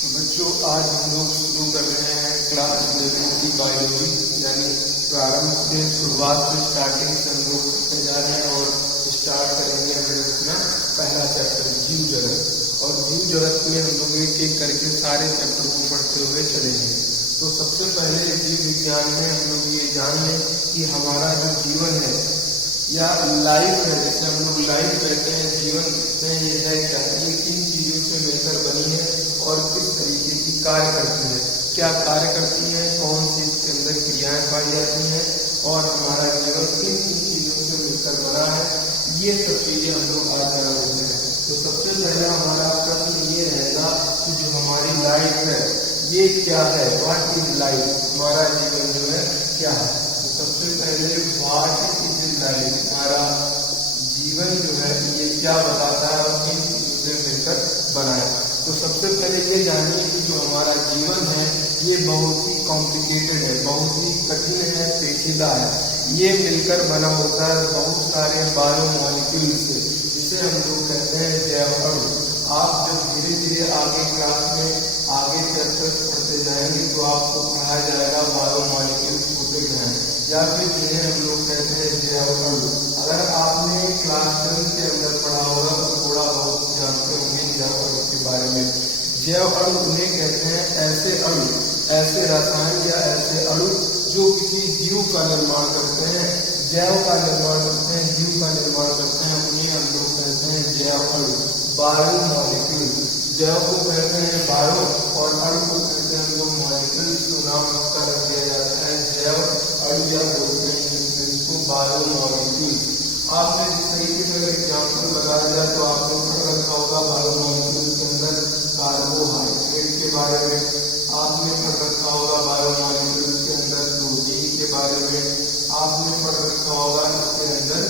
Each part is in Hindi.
तो बच्चों, आज हम लोग शुरू कर रहे हैं क्लास 11 की बायोलॉजी, यानी प्रारंभ से शुरुआत से स्टार्टिंग से हम लोग करने जा रहे हैं और स्टार्ट करेंगे हम लोग अपना पहला चैप्टर जीव जगत। और जीव जगत में हम लोग एक एक करके सारे चैप्टर को पढ़ते हुए चलेंगे। तो सबसे पहले जीव विज्ञान में हम लोग ये जान लें कि हमारा जो जीवन है या लाइफ है, जैसे हम लोग लाइफ कहते हैं, जीवन में ये है क्या, ये किन चीजों से मिलकर बनी है और किस तरीके की कार्य करती है, क्या कार्य करती है, कौन सी इसके अंदर क्रियाएं पाई जाती हैं और हमारा जीवन किन किन चीजों से मिलकर बना है, ये सब चीजें हम लोग आज जान लेते हैं। तो सबसे पहला हमारा प्रश्न ये रहेगा कि जो हमारी लाइफ है ये क्या है, व्हाट इज लाइफ, हमारा जीवन जो है क्या है। तो सबसे पहले व्हाट इज लाइफ, हमारा जीवन जो है ये क्या बताता है और किन चीजों से मिलकर बना है। तो सबसे पहले ये जानिए कि जो हमारा जीवन है ये बहुत ही कॉम्प्लिकेटेड है, बहुत ही कठिन है, पेचीदा है। ये मिलकर बना होता है बहुत सारे बायोमॉलिक्यूल से, जिसे हम लोग कहते हैं जैव अणु। आप जब धीरे धीरे आगे क्लास में आगे चैप्टर पढ़ते जाएंगे तो आपको पढ़ाया जाएगा बायोमॉलिक्यूल होते हैं या फिर जिन्हें हम लोग कहते हैं जैव अणु। अगर आपने क्लास 10 के अंदर पढ़ा होगा तो थोड़ा बहुत जानते होंगे जैव अणु के बारे में। जैव अणु उन्हें कहते हैं ऐसे अणु, ऐसे रसायन या ऐसे अणु जो किसी जीव का निर्माण करते हैं, जैव का निर्माण करते हैं, जीव का निर्माण करते हैं, उन्हें हम लोग कहते हैं जैव अणु, बायोमॉलिक्यूल। जैव को कहते हैं बायो और अणु को कहते हैं हम लोग मॉलिक्यूल। तो नाम इसका रख दिया जाता है जैव अणु या बोलते हैं इसको बायोमॉलिक्यूल। आपने जिस तरीके से अगर एग्जाम्पल लगाया जाए तो आपने पढ़ रखा होगा बायोमॉलिक्यूल के अंदर कार्बोहाइड्रेट के बारे में, आपने पढ़ रखा होगा बायोमॉलिक्यूल के अंदर प्रोटीन के बारे में, आपने पढ़ रखा होगा इसके अंदर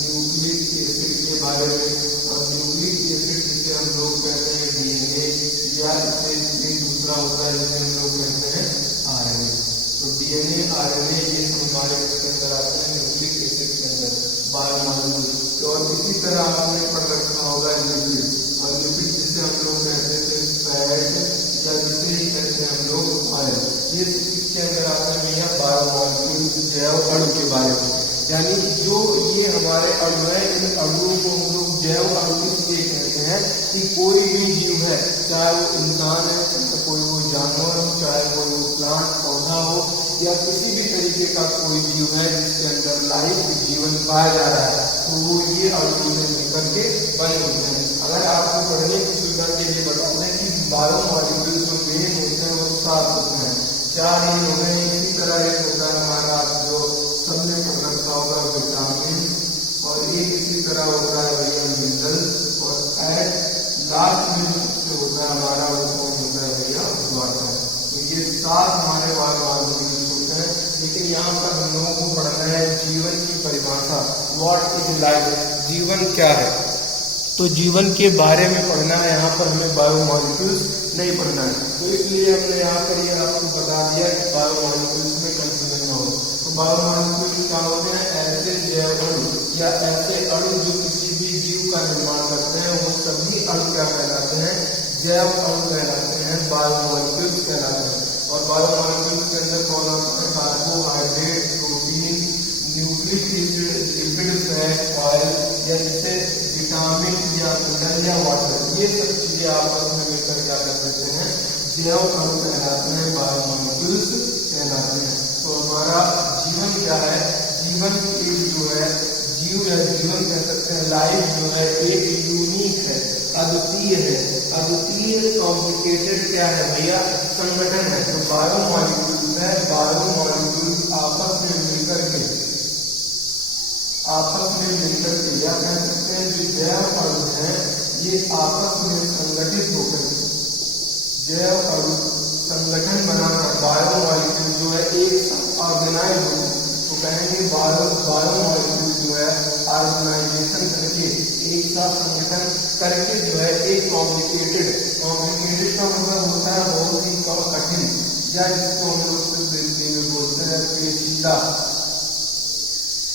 न्यूक्लिक एसिड के बारे में। और न्यूक्लिक एसिड जिसे हम लोग कहते हैं डीएनए या इसे एक दूसरा होता है जिसे हम लोग कहते हैं आरएनए। तो डीएनए आरएनए ये हमारे इसके अंदर आते हैं न्यूक्लिक एसिड के अंदर बायोमॉलिक्यूल। और इसी तरह आपने पढ़ रखा होगा लिपिड, और लिपिड जिसे हम लोग कहते थे फैट या जिसे ही कहते हैं हम लोग ऑयल, ये इसके अंदर आता है भैया बायोमॉलिक्यूल जैव अणु के बारे में। यानी जो ये हमारे अणु है, इन अणुओं को हम लोग जैव अणु इसलिए कहते हैं कि कोई भी जीव है, चाहे वो इंसान है, चाहे कोई वो जानवर हो, चाहे कोई वो प्लांट पौधा हो या किसी भी तरीके का कोई जीव है जिसके अंदर लाइफ जीवन पाया जा रहा है, तो वो ये अणु से मिलकर के बने होते हैं। अगर आपको पढ़ने की सुविधा के लिए बता दें कि बायोमॉलिक्यूल जो मेन होते हैं वो 7 होते हैं, 4 ही हो गए। इसी तरह एक होता है हमारा जो सबने पढ़ रखा होगा विटामिन, और एक इसी तरह होता है भैया मिनरल, और एट लास्ट में जो होता है हमारा वो होता है भैया वाटर। तो ये 7 हमारे बायोमॉलिक्यूल होते हैं। लेकिन यहाँ पर हम लोगों को पढ़ना है जीवन की परिभाषा, व्हाट इज लाइफ, जीवन क्या है। तो जीवन के बारे में पढ़ना है, यहाँ पर हमें बायोमॉलिक्यूल्स नहीं पढ़ना है। तो इसलिए हमने यहाँ पर ये आपको बता दिया कि बायोमॉलिक्यूल्स में कंफ्यूजन न हो। तो बायोमॉलिक्यूल क्या होते हैं, ऐसे जैव अणु या ऐसे अणु जो किसी भी जीव का निर्माण करते हैं, वो सभी अणु क्या कहलाते हैं, जैव अणु कहलाते हैं, बायोमॉलिक्यूल्स कहलाते हैं। और बायोमॉलिक्यूल्स के अंदर कौन आता है, carbohydrate, protein, nucleic acid, lipid, fat, oil या जैसे विटामिन या मिनरल या वाटर, ये सब चीजें आपस में मिलकर क्या कर देते हैं, जैव अणु कहलाते हैं, बायोमॉलिक्यूल्स कहलाते हैं। तो हमारा जीवन क्या है, जीवन एक जो है जीव या जीवन कह सकते हैं, लाइफ जो है एक यूनिक है, अद्वितीय है। अद्वितीय कॉम्प्लिकेटेड क्या है भैया, संगठन है। तो बायोमॉलिक्यूल्स है, बायोमॉलिक्यूल्स आपस में मिलकर के या कह सकते हैं जो जैव अणु है ये आपस में संगठित होकर जैव अणु संगठन बनाना, बायोमॉलिक्यूल जो है एक साथ ऑर्गेनाइज हो, तो कहेंगे बायोमॉलिक्यूल जो है ऑर्गेनाइजेशन करके एक साथ संगठन करके जो है एक कॉम्प्लिकेटेड का मतलब होता है बहुत ही कठिन, या जिसको हम लोग हिंदी में बोलते हैं पेचीदा।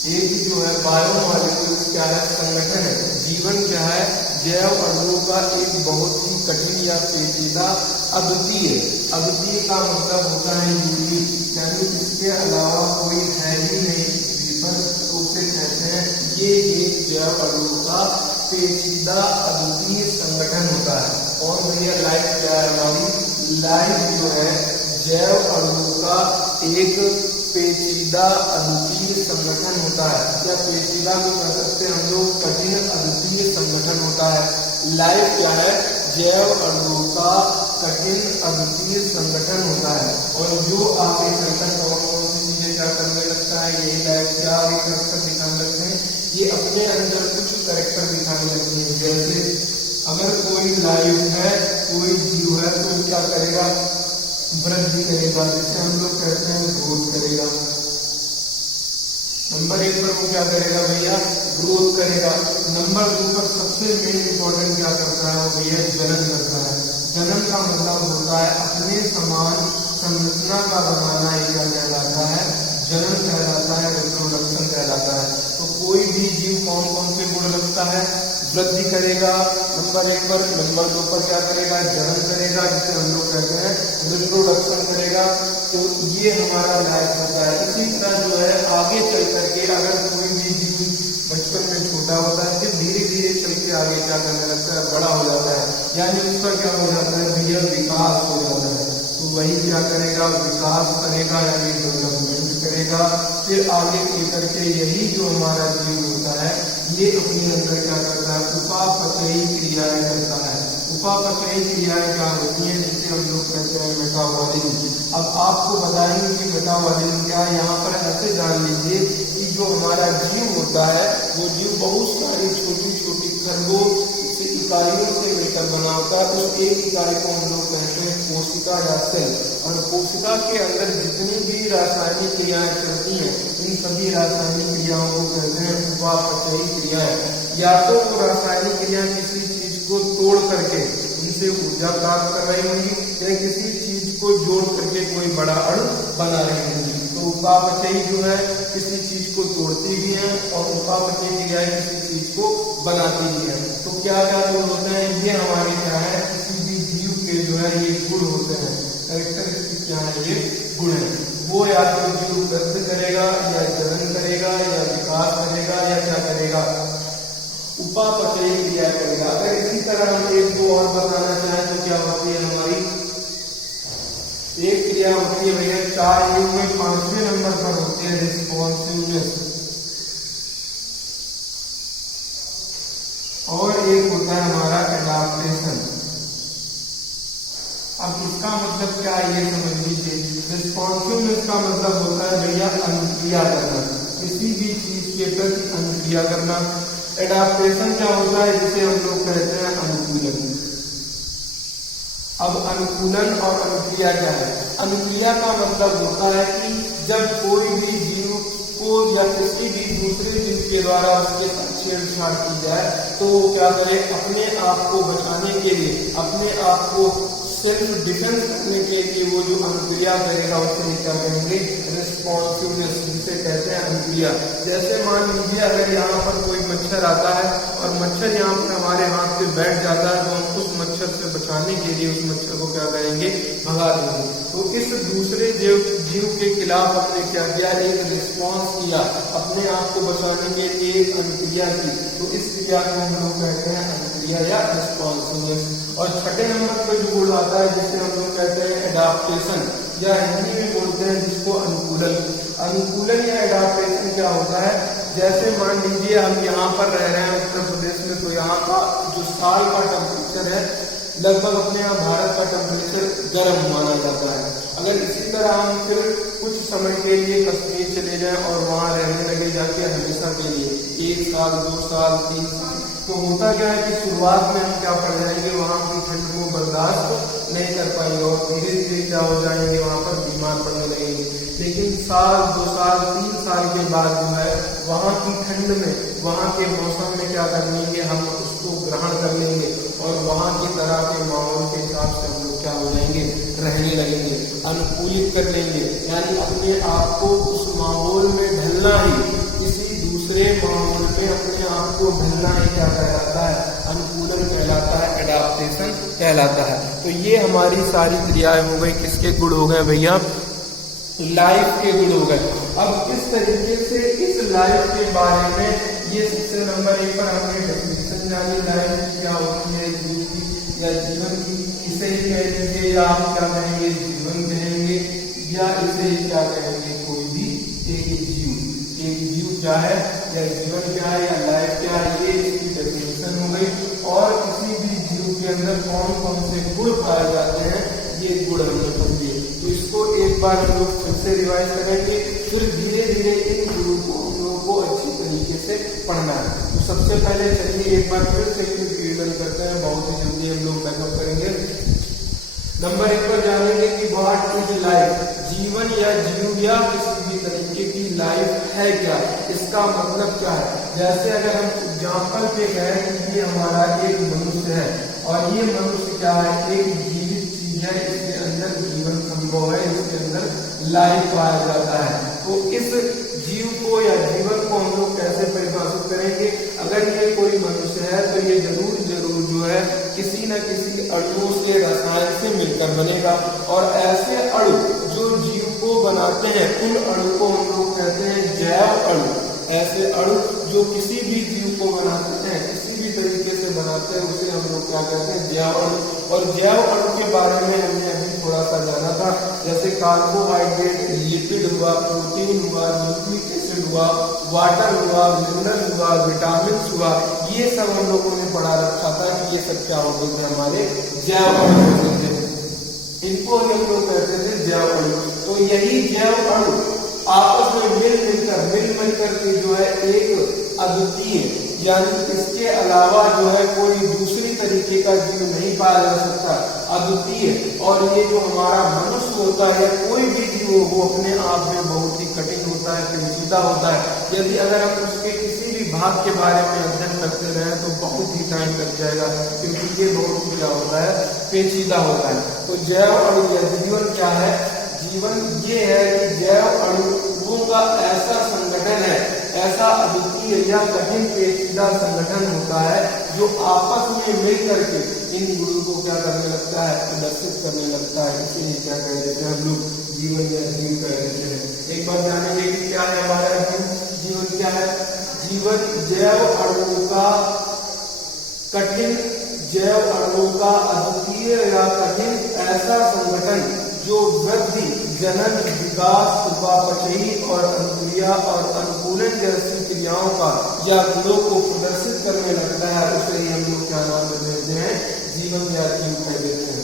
एक जो है बायोमॉलिक्यूल क्या है, संगठन है। जीवन क्या है, जैव अणुओं का एक बहुत ही कठिन या पेचीदा। अद्वितीय, अद्वितीय का मतलब होता है यूनिक, यानी इसके अलावा कोई है ही नहीं पृथ्वी पर, तो उसे कहते हैं ये एक जैव अणु का पेचीदा अद्वितीय संगठन होता है। और भैया लाइफ क्या है हमारी, लाइफ जो है जैव अणु का एक पेचीदा अद्वितीय संगठन होता है, या पेचीदा को कह सकते हैं हम लोग कठिन अद्वितीय संगठन होता है। लाइफ क्या है, जैव अणु का कठिन अद्वितीय संगठन होता है। और जो आगे चलकर कौन सी चीजें क्या करने लगता है, यही लाइफ क्या आगे करकर दिखाने लगते हैं, ये अपने अंदर कुछ कैरेक्टर दिखाने लगते हैं। जैसे अगर कोई लाइफ है, कोई जीव है, तो क्या करेगा, वृद्धि करेगा, जिसे हम लोग कहते हैं ग्रोथ करेगा। नंबर 1 पर वो क्या करेगा भैया, ग्रोथ करेगा। नंबर 2 पर सबसे मेन इंपॉर्टेंट क्या करता है वो भैया, जनन करता है। जनन का मतलब होता है अपने समान संरचना का बनाना, ये क्या कहलाता है, जनन कहलाता है, रिप्रोडक्शन कहलाता है। तो कोई भी जीव कौन कौन से गुण रखता है, वृद्धि करेगा नंबर 1 पर, नंबर 2 पर क्या करेगा, जनन करेगा, जिसे हम लोग कहते हैं रिप्रोडक्शन करेगा। तो ये हमारा लाइफ होता है। इसी तरह जो है आगे चल करके अगर कोई भी जीव बचपन में छोटा होता है, फिर धीरे धीरे चल के आगे क्या करने लगता है, बड़ा हो जाता है, यानी उसका क्या हो जाता है भैया, विकास हो जाता है। तो वही क्या करेगा, विकास करेगा, यानी डेवलपमेंट करेगा। फिर आगे चल करके यही जो हमारा जीव होता है, ये अपने अंदर क्या करता है, उपापचयी क्रियाएं करता है। उपापचयी क्रियाएं क्या होती हैं, जिसे हम लोग कहते हैं मेटाबॉलिज्म। अब आपको बताएंगे कि मेटाबॉलिज्म क्या है। यहाँ पर ऐसे जान लीजिए कि जो हमारा जीव होता है, वो जीव बहुत सारी छोटी छोटी खरगों इकाइयों से मिलकर बना होता है। उस एक इकाई को हम लोग कहते हैं कोशिका या सेल। और कोशिका के अंदर जितनी भी रासायनिक क्रियाएं चलती हैं, इन सभी रासायनिक क्रियाओं को कहते हैं उपापचयी क्रियाएं। या तो वो रासायनिक क्रियाएं किसी चीज को तोड़ करके उनसे ऊर्जा प्राप्त कर रही होंगी, या किसी चीज को जोड़ करके कोई बड़ा अणु बना रही होंगी। तो उपापचयी जो है किसी चीज को तोड़ती भी है, और उपापचयी क्रियाएं किसी चीज को बनाती भी है। तो क्या क्या गुण होते हैं, ये हमारे क्या है, किसी भी जीव के जो है ये गुण होते हैं, कैरेक्टरिस्टिक क्या है, ये गुण है। वो या तो जीव वृद्धि करेगा, या जनन करेगा, या विकास करेगा, या क्या करेगा, उपापचयी क्रिया करेगा। अगर इसी तरह हम एक को और बताना चाहें तो क्या होती है हमारी, एक क्रिया होती है भैया 4 में 5वें नंबर पर होती है रिस्पॉन्सिवनेस, और एक होता है हमारा एडाप्टेशन। अब इसका मतलब क्या है ये समझ लीजिए। रिस्पॉन्सिवनेस का मतलब होता है भैया अनुक्रिया करना, किसी भी चीज के प्रति अनुक्रिया करना। एडाप्टेशन क्या होता है, जिसे हम लोग कहते हैं अनुकूलन। अब अनुकूलन और अनुक्रिया क्या है, अनुक्रिया का मतलब होता है कि जब कोई भी जीव को या किसी भी दूसरे जीव के द्वारा उसके साथ छेड़छाड़ की जाए, तो क्या करे, अपने आप को बचाने के लिए, अपने आप को सेल्फ डिफेंस करने के लिए वो जो अनुक्रिया करेगा उसे क्या कहेंगे, रिस्पॉन्सिवनेस, जिसे कहते हैं अनुक्रिया। जैसे मान लीजिए अगर यहाँ पर कोई मच्छर आता है और मच्छर यहाँ पर हमारे हाथ पे बैठ जाता है, तो हम उस मच्छर से बचाने के लिए उस मच्छर को क्या करेंगे, भगा देंगे। तो इस दूसरे जीव के खिलाफ हमने क्या किया, एक रिस्पॉन्स किया, अपने आप को बचाने के लिए एक अनुक्रिया की। तो इस क्रिया को हम लोग कहते हैं अनुक्रिया या रिस्पॉन्सिवनेस। और छठे नंबर पे जो गुण आता है जिसे हम लोग कहते हैं एडाप्टेशन, या हिंदी में बोलते हैं जिसको अनुकूलन। अनुकूलन या एडाप्टेशन क्या होता है, जैसे मान लीजिए हम यहाँ पर रह रहे हैं उत्तर प्रदेश में, तो यहाँ का जो साल का टेम्परेचर है लगभग अपने यहाँ भारत का टेम्परेचर गर्म माना जाता है। अगर इसी तरह हम फिर कुछ समय के लिए कश्मीर चले जाएं और वहां रहने लगे जाके हमेशा के लिए 1 साल 2 साल 3 साल, तो होता क्या है कि शुरुआत में हम क्या पड़ जाएंगे, वहां की ठंड को बर्दाश्त नहीं कर पाएंगे और धीरे धीरे क्या हो जाएंगे, वहां पर बीमार पड़ने लगेंगे। लेकिन साल 2 साल 3 साल के बाद जो है वहां की ठंड में, वहां के मौसम में क्या कर लेंगे, हम उसको ग्रहण कर लेंगे और वहां की तरह के माहौल के हिसाब से हम लोग क्या हो जाएंगे, रहने लगेंगे, अनुकूलित कर लेंगे। यानी अपने आप को उस माहौल में ढलना ही, किसी दूसरे माहौल में अपने आप को ढलना ही क्या कहलाता है, अनुकूलन कहलाता है। एडाप्टेशन कहलाता है। तो ये हमारी सारी क्रियाएं हो गई, किसके गुण हो गए भैया, लाइफ के गुण हो गए। अब इस तरीके से इस लाइफ के बारे में ये सबसे नंबर 1 पर हमने डेफिनेशन जानी, लाइफ क्या होती है, जीव की या जीवन की, इसे ही कह लीजिए या आप क्या कहेंगे, जीवन कहेंगे, या इसे ही क्या कहेंगे, कोई भी एक जीव क्या है, या जीवन क्या है, या लाइफ क्या है, ये इसकी डेफिनेशन हो गई। और किसी भी जीव के अंदर कौन कौन से गुण पाए जाते हैं, ये गुण हमने पढ़ लिए। तो इसको एक बार हम लोग फिर से रिवाइज करेंगे, फिर धीरे धीरे इन गुणों को अच्छी तरीके से पढ़ना है। तो सबसे पहले चलिए एक बार फिर से रिवीजन करते हैं, बहुत ही जल्दी हम लोग बैकअप करेंगे। नंबर 1 पर जानेंगे कि व्हाट इज लाइफ, जीवन या जीव या किसी भी तरीके की लाइफ है क्या, इसका मतलब क्या है। जैसे अगर हम एग्जाम्पल पे कहें कि ये हमारा एक मनुष्य है और ये मनुष्य क्या है, एक जीवित चीज है, इसके अंदर जीवन संभव है, इसके अंदर लाइफ पाया जाता है। तो इस जीव को या जीवन को हम लोग कैसे परिभाषित करेंगे, अगर ये कोई मनुष्य है तो ये जरूर जो है किसी न किसी अणुओं से, रसायन से मिलकर बनेगा। और ऐसे अणु जो जीव को बनाते हैं उन अणु को हम लोग कहते हैं जैव अणु। ऐसे अणु जो किसी भी जीव को बनाते हैं, किसी भी तरीके से बनाते हैं, उसे हम लोग क्या कहते हैं, जैव अणु। और जैव अणु के बारे में हमने अभी थोड़ा सा जाना था, जैसे कार्बोहाइड्रेट, लिपिड हुआ, प्रोटीन हुआ, न्यूक्लिक एसिड हुआ, वाटर हुआ, मिनरल हुआ, विटामिन हुआ, ये सब हम लोगों ने पढ़ा रखा था कि ये सब क्या होते थे, हमारे जैव अणु होते थे। इनको हम लोग कहते थे जैव अणु। तो यही जैव अणु आपस में मिल करके जो है एक अद्वितीय, यानी इसके अलावा जो है कोई दूसरी तरीके का जीव नहीं पाया जा सकता, अद्वितीय। और ये जो हमारा मनुष्य होता है, कोई भी जीव हो, वो अपने आप में बहुत ही कठिन होता है, पेचीदा होता है। यदि अगर हम उसके किसी भी भाग के बारे में अध्ययन करते रहे तो बहुत ही टाइम लग जाएगा, क्योंकि ये बहुत ही क्या होता है, पेचीदा होता है। तो जैव अणु या जीवन क्या है, जीवन ये है कि जैव अणुओं का ऐसा संगठन है, ऐसा अद्वितीय या कठिन पेचीदा संगठन होता है जो आपस में मिल करके इन गुणों को क्या करने लगता है, प्रदर्शित करने लगता है। इसीलिए क्या कह देते हैं हम लोग, जीवन या जीव कह देते हैं। एक बार जानेंगे कि क्या है हमारा जीवन क्या है। जीवन जैव अणुओं का कठिन, जैव अणुओं का अद्वितीय या कठिन ऐसा संगठन जो वृद्धि, जनन, विकास, उपापचयी और अनुक्रिया और अनुकूलन जैसी क्रियाओं का या गुणों को प्रदर्शित करने लगता है, उसे ही हम लोग क्या नाम देते हैं, जीवन या जीव कह देते हैं।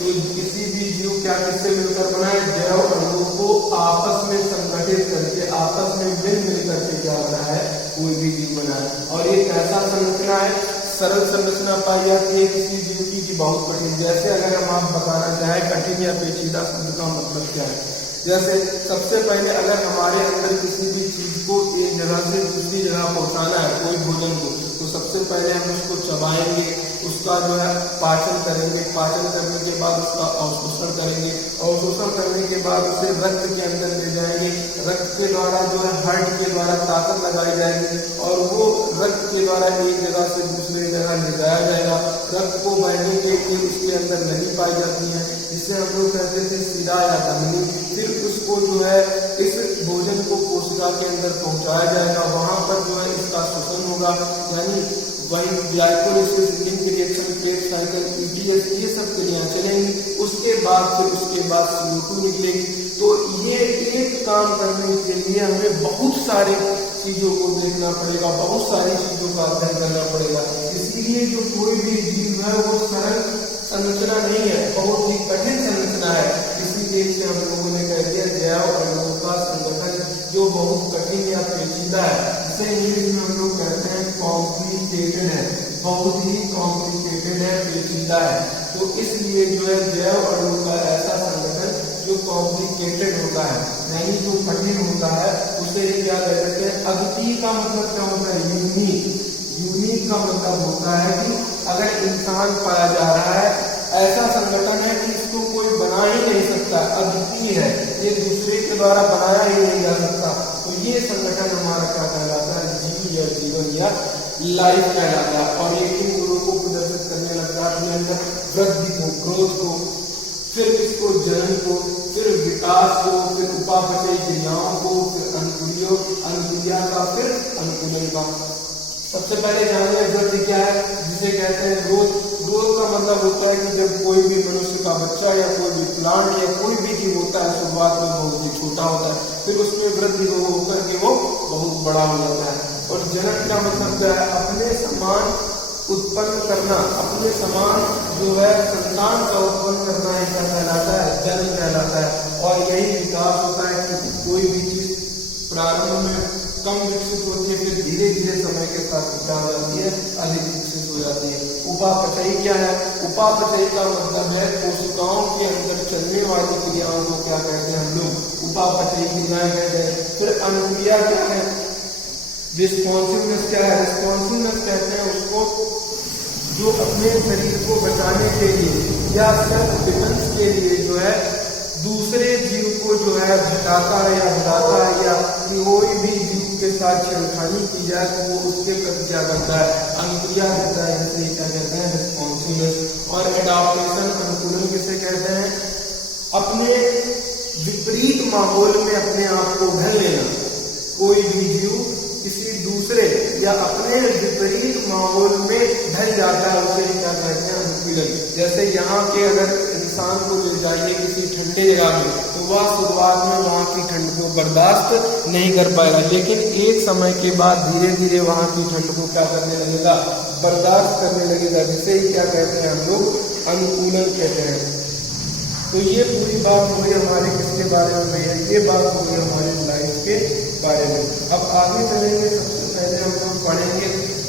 तो किसी भी जीव क्या किससे मिलकर बना है, जैव अणुओं को आपस में संगठित करके, आपस में मिल करके क्या बना है, कोई भी जीव बना है। और ये कैसा संरचना है, सरल संरचना पाई जाती है किसी जीव की बहुत कठिन। जैसे अगर हम आप बताना चाहें कठिन या पेचीदा शब्द का मतलब क्या है, जैसे सबसे पहले अगर हमारे अंदर किसी भी चीज को एक जगह से दूसरी जगह पहुंचाना है, कोई भोजन को, तो सबसे पहले हम उसको चबाएंगे, उसका जो है पाचन करेंगे, पाचन करने के बाद उसका अवशोषण करेंगे, अवशोषण करने के बाद उसे रक्त के अंदर ले जाएंगे, रक्त के द्वारा जो है हार्ट के द्वारा ताकत लगाई जाएगी और वो रक्त के द्वारा एक जगह से दूसरी जगह ले जाया जाएगा। रक्त को बहने के लिए उसके अंदर नली पाई जाती है, जिसे हम लोग कहते थे शिरा या धमनी। फिर उसको जो है इस भोजन को कोशिका के अंदर पहुंचाया जाएगा, वहां पर जो है इसका शोषण होगा, यानी वही ग्लाइकोलाइसिस, लिंक रिएक्शन, पेट साइकिल, ईटीएस, ये सब क्रियाएं चलेंगी। उसके बाद CO2 निकलेगी। तो ये एक काम करने के लिए हमें बहुत सारी चीजों को देखना पड़ेगा, बहुत सारी चीजों का अध्ययन करना पड़ेगा। इसीलिए जो कोई भी जीव है वो सरल संरचना नहीं है, बहुत ही कठिन संरचना है। इसीलिए इसे हम लोगों ने कह दिया जैव अणुओं का संगठन जो बहुत कठिन या पेचीदा है, जिसे इंग्लिश में हम लोग कहते हैं कॉम्प्लिकेटेड है, बहुत ही कॉम्प्लिकेटेड है, पेचीदा है। तो इसलिए जो है जैव अणुओं का ऐसा संगठन जो कॉम्प्लिकेटेड होता है, यानी जो कठिन होता है, उसे क्या कहते हैं, अद्वितीय का मतलब क्या होता है, यूनिक। यूनिक का मतलब होता है कि अगर इंसान पाया जा रहा है, ऐसा संगठन है कि इसको कोई बना ही नहीं सकता, अद्वितीय है, ये दूसरे के द्वारा बनाया ही नहीं जा सकता। तो ये संगठन हमारा क्या कहलाता है, जीव या जीवन या लाइफ कहलाता है। और ये किन गुणों को प्रदर्शित करने लगता है अपने अंदर? वृद्धि को, ग्रोथ को, फिर इसको जन्म को, फिर विकास को, फिर उपापचयी क्रियाओं को, फिर अनुक्रिया का, फिर अनुकूलन का। सबसे पहले जानिए वृद्धि क्या है, जिसे कहते हैं ग्रोथ। ग्रोथ का मतलब होता है कि जब कोई भी मनुष्य का बच्चा या कोई भी प्लांट या कोई भी जीव होता है शुरुआत में बहुत ही छोटा होता है, फिर उसमें वृद्धि होकर के वो बहुत बड़ा हो जाता है। और जनन का मतलब क्या है? अपने समान उत्पन्न करना, अपने समान जो है संतान का उत्पन्न करना ही क्या कहलाता है? जन्म कहलाता है। और यही विकास होता है कि कोई भी चीज प्रारंभ में कम विकसित होती है, फिर धीरे धीरे समय के साथ क्या हो जाती है? अधिक विकसित हो जाती है। उपापचयी क्या है? उपापचयी का मतलब है कोशिकाओं के अंदर चलने वाली क्रियाओं को क्या कहते हैं हम लोग? उपापचयी क्रियाएं कहते हैं। फिर अनुक्रिया क्या है? रिस्पॉन्सिवनेस क्या है? रिस्पॉन्सिवनेस कहते हैं उसको जो अपने शरीर को बचाने के लिए या सेल्फ डिफेंस के लिए जो है दूसरे जीव को जो है हटाता है या हटाता है, या कोई भी जीव के साथ छेड़खानी की जाए तो वो उसके प्रति क्या करता है? अनुक्रिया देता है, जिसे क्या कहते हैं? रिस्पॉन्सिवनेस। और एडाप्टेशन, अनुकूलन किसे कहते हैं? अपने विपरीत माहौल में अपने आप को ढल लेना। कोई भी जीव किसी दूसरे या अपने विपरीत माहौल में ढल जाता है, उसे क्या कहते हैं? अनुकूलन। जैसे यहाँ के अगर इंसान को ले जाइए किसी ठंडे जगह में, तो वह शुरुआत में वहाँ की ठंड को बर्दाश्त नहीं कर पाएगा, लेकिन एक समय के बाद धीरे धीरे वहाँ की ठंड को क्या करने लगेगा? बर्दाश्त करने लगेगा, जिसे ही क्या कहते हैं हम लोग? अनुकूलन कहते हैं। तो ये पूरी बात हो गई हमारे किसके बारे में भैया? ये बात हो गई हमारी लाइफ के बारे में। अब आगे चलेंगे, सबसे पहले हम लोग पढ़ेंगे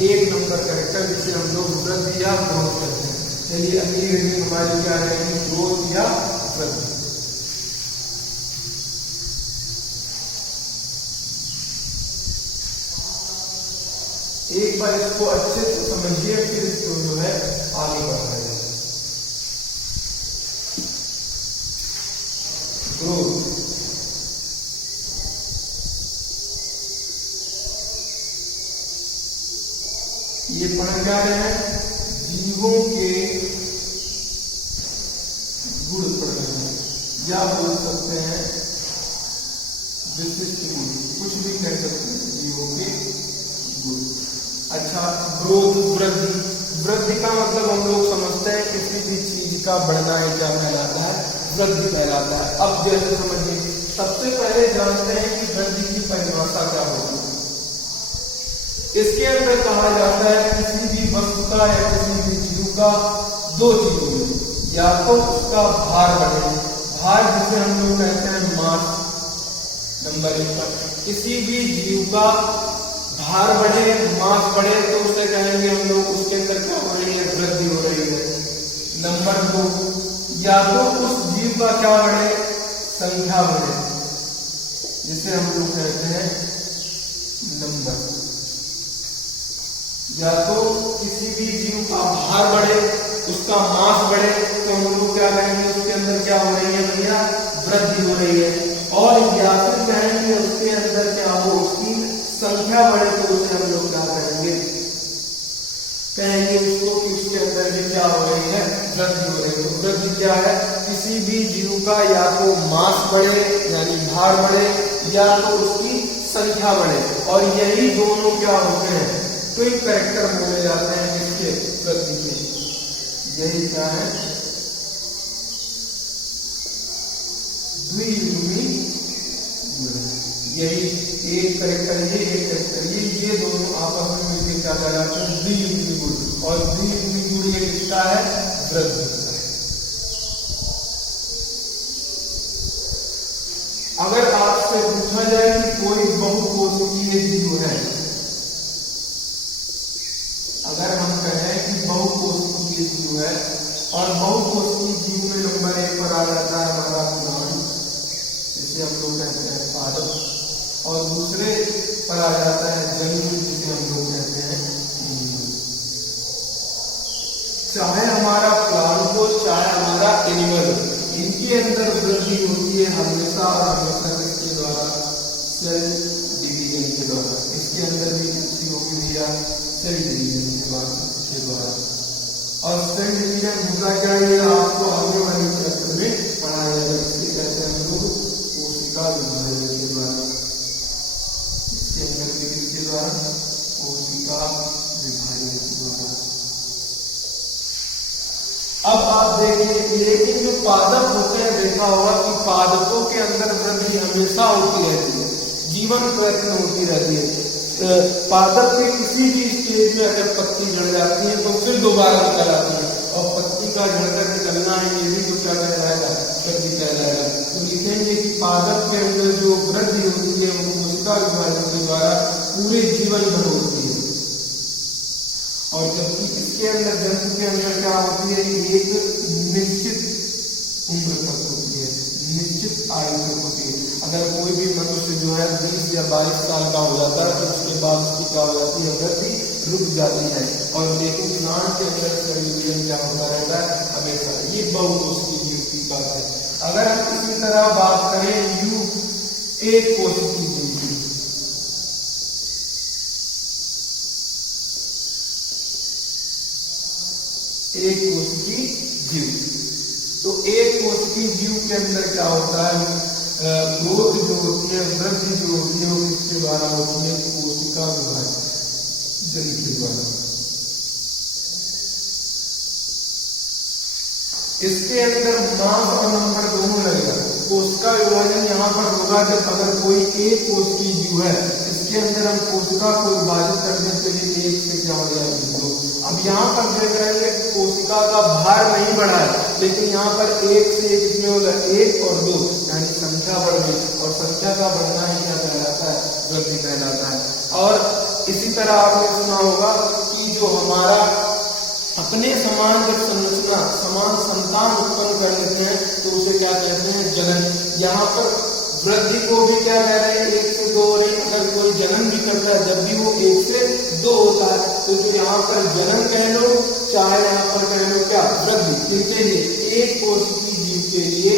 1 नंबर कैरेक्टर, जिसे हम लोग वृद्धि या ग्रोथ कहते हैं। चलिए अगली रीडिंग हमारी क्या रहेगी? ग्रोथ या वृद्धि। एक बार इसको अच्छे से समझिए, फिर इसको जो है आगे बढ़ाएंगे। ग्रोथ, ये पढ़ जा रहे हैं जीवों के गुण पढ़ रहे हैं, या बोल सकते हैं विशिष्ट गुण, कुछ भी कह सकते हैं जीवों के गुण। अच्छा, ग्रोथ, वृद्धि। वृद्धि का मतलब हम लोग समझते हैं किसी भी चीज का बढ़ना है, क्या कहलाता है? वृद्धि कहलाता है। अब जैसे समझिए, सबसे पहले जानते हैं कि वृद्धि की परिभाषा क्या होती है। इसके अंदर कहा जाता है किसी भी वस्तु का या किसी भी जीव का 2 चीजों में, या तो उसका भार बढ़े, भार जिसे हम लोग कहते हैं मास, नंबर 1 पर। किसी भी जीव का भार बढ़े, मास बढ़े, तो उसे कहेंगे हम लोग उसके अंदर क्या हो रही है? वृद्धि हो रही है। नंबर 2, या तो उस जीव का क्या बढ़े? संख्या बढ़े, जिसे हम लोग कहते हैं नंबर। या तो किसी भी जीव का भार बढ़े, उसका मास बढ़े, तो हम लोग क्या कहेंगे? उसके अंदर क्या हो रही है भैया? वृद्धि हो रही है। और या फिर कहेंगे उसके अंदर क्या हो? उसकी संख्या बढ़े, तो उसे हम लोग क्या कहेंगे? कहेंगे उसको कि उसके अंदर भी क्या हो रही है? वृद्धि हो रही है। तो वृद्धि क्या है? किसी भी जीव का या तो मास बढ़े यानी भार बढ़े, या तो उसकी संख्या बढ़े। और यही दोनों क्या होते हैं? ट्विन कैरेक्टर बोले जाते हैं किसके? वृद्धि के। यही क्या है? द्वियुग्मी गुण। यही एक कैरेक्टर ये, एक कैरेक्टर ये दोनों आपस में मिलकर क्या कहलाते हैं? द्वियुग्मी गुण। और द्वियुग्मी गुण ये किसका है? वृद्धि का है। अगर आपसे पूछा जाए कि कोई बहुकोशिकीय जीव है, अगर हम कहें कि बहुकोशिकीय जीव है, और बहुकोशिकीय जीव में नंबर 1 पर आ जाता है हमारा पुराण, जिसे हम लोग कहते हैं पादप, और दूसरे पर आ जाता है जंगल, जिसे हम लोग कहते हैं नीम। चाहे हमारा प्लांट हो, चाहे हमारा एनिमल, इनके अंदर वृद्धि होती है हमेशा और हमेशा किसके द्वारा? सेल डिवीजन के द्वारा। इसके अंदर भी वृद्धि होगी भैया सेल डिवीजन के द्वारा। और सेल डिवीजन होता क्या है, आपको आगे वाले चैप्टर में पढ़ाया जाएगा। इससे कहते हैं हम लोग कोशिका विभाजन के द्वारा। इसके अंदर के द्वारा कोशिका विभाजन के द्वारा। अब आप देखिए, लेकिन जो पादप होते हैं, देखा होगा कि पादपों के अंदर वृद्धि हमेशा होती रहती है, जीवन प्रयत्न होती रहती है। पादप के किसी भी स्टेज में अगर पत्ती झड़ जाती है तो फिर दोबारा निकल आती है, और पत्ती का झड़कर निकलना है, ये भी तो क्या कहलाएगा, वृद्धि कहलाएगा। तो लिखेंगे कि पादप के अंदर जो वृद्धि होती है वो कोशिका विभाजन के द्वारा पूरे जीवन भर होती है। और जबकि इसके अंदर, जंतु के अंदर क्या होती है, एक निश्चित उम्र तक होती है, निश्चित आयु तक होती है। अगर कोई भी मनुष्य जो है 20 या 22 साल का हो जाता है तो उसके बाद उसकी क्या हो जाती है, वृद्धि रुक जाती है। और लेकिन प्लांट के अंदर सेल क्या होता रहता है हमेशा। ये बहुकोशिकीय जीव की बात है। अगर हम इसी तरह बात करें एक कोशिकीय जीव की, एक कोशिकीय जीव, तो एक कोशिकीय जीव के अंदर क्या होता है, ग्रोथ जो होती है, वृद्धि जो होती है, वो किसके द्वारा होती है, कोशिका विभाजन के द्वारा। इसके अंदर मास और नंबर दोनों लगेगा। कोशिका विभाजन यहाँ पर होगा जब अगर कोई एक कोशिकीय जीव है, इसके अंदर हम कोशिका को विभाजित करने के लिए एक से क्या हो जाएगा, दो। अब यहाँ पर देख रहे हैं कोशिका का भार नहीं बढ़ा है, लेकिन यहाँ पर एक से एक इसमें होगा, एक और दो, यानी संख्या बढ़ गई। और संख्या का बढ़ना ही क्या कहलाता है, वृद्धि कहलाता है। और इसी तरह आपने सुना होगा कि जो हमारा अपने समान जब संरचना, समान संतान उत्पन्न कर लेते हैं तो उसे क्या कहते हैं, जनन। यहाँ पर वृद्धि को भी क्या कह रहे हैं, एक से दो हो रही। अगर कोई जनन भी करता है जब भी वो एक से दो होता है, तो जो यहाँ पर जनन कह लो, चाहे यहाँ पर कह लो क्या, वृद्धि। किसके लिए, एक कोशिकीय जीव के लिए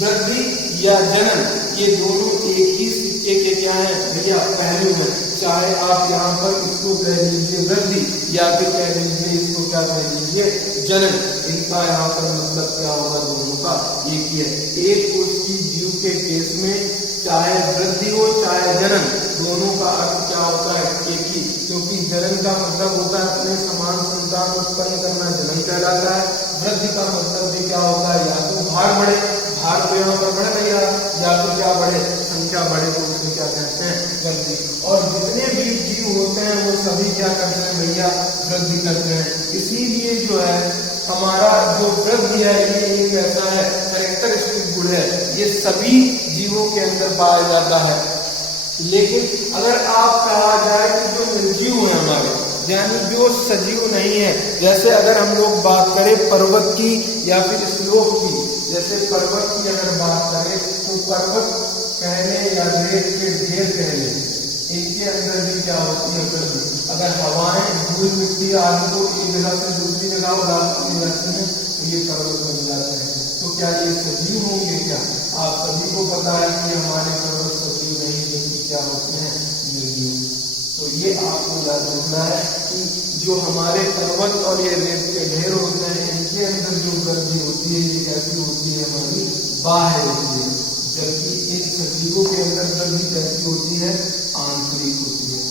वृद्धि या जनन, ये दोनों एक ही सिक्के के क्या है भैया, पहलू है। चाहे आप यहाँ पर इसको कह लीजिए वृद्धि, या फिर कह लीजिए इसको क्या कह लीजिए, जनन। इनका यहाँ पर मतलब क्या होगा, दोनों का एक ही है। एक कोशिकीय जीव के केस में चाहे वृद्धि हो चाहे जनन, दोनों का अर्थ क्या होता है, एक ही। क्योंकि जनन का मतलब होता है अपने समान संतान उत्पन्न करना, जनन कहलाता है। वृद्धि का मतलब भी क्या होता है, या तो भार बढ़े, भार तो यहाँ पर बढ़ गया, या तो क्या बढ़े, संख्या बढ़े, तो उसमें क्या कहते हैं, वृद्धि। और जितने भी जीव होते हैं वो सभी क्या करते हैं भैया, वृद्धि करते हैं। इसीलिए जो है हमारा जो वृद्धि है ये एक ऐसा है कैरेक्टरिस्टिक गुण है, ये सभी जीवों के अंदर पाया जाता है। लेकिन अगर आप कहा जाए कि जो निर्जीव है हमारे, यानी जो सजीव नहीं है, जैसे अगर हम लोग बात करें पर्वत की या फिर स्लोप की, जैसे पर्वत की अगर बात करें तो पर्वत कहने या रेत के ढेर कहने, इनके अंदर भी क्या होती है, वृद्धि। अगर हवाएं, धूल, मिट्टी आदि को एक जगह से दूसरी जगह उड़ाती जाती है तो ये पर्वत बन जाते हैं। तो क्या ये सजीव होंगे, क्या आप सभी को पता है कि हमारे पर्वत सजीव नहीं, लेकिन क्या होते हैं, निर्जीव। तो ये आपको याद रखना है कि जो हमारे पर्वत और ये रेत के ढेर होते हैं, इनके अंदर जो वृद्धि होती है ये कैसी होती है, हमारी बाह्य होती है। जबकि इन सजीवों के अंदर वृद्धि कैसी होती है, आंतरिक होती है।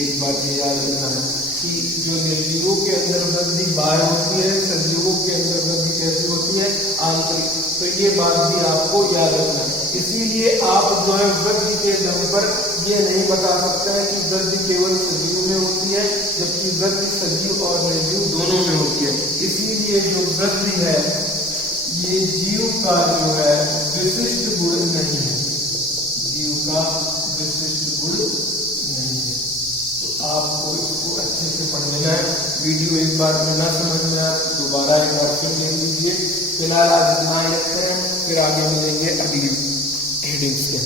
एक बात ये याद रखना है कि जो निर्जीवों के अंदर वृद्धि बाह्य होती है, सजीवों के अंदर वृद्धि कैसी होती है, आंतरिक। तो ये बात भी आपको याद रखना है। इसीलिए आप जो है वृद्धि के दम पर ये नहीं बता सकते हैं कि वृद्धि केवल सजीव में होती है, जबकि वृद्धि सजीव और निर्जीव दोनों में होती है। इसीलिए जो वृद्धि है ये जीव का जो है विशिष्ट गुण नहीं है, जीव का विशिष्ट गुण नहीं है। तो आपको इसको अच्छे से पढ़ लेना है। वीडियो एक बार में ना समझ में आए तो दोबारा एक बार फिर ले लीजिए। फिलहाल आज इतना ही रखते हैं, फिर आगे मिलेंगे अगली हेडिंग्स के।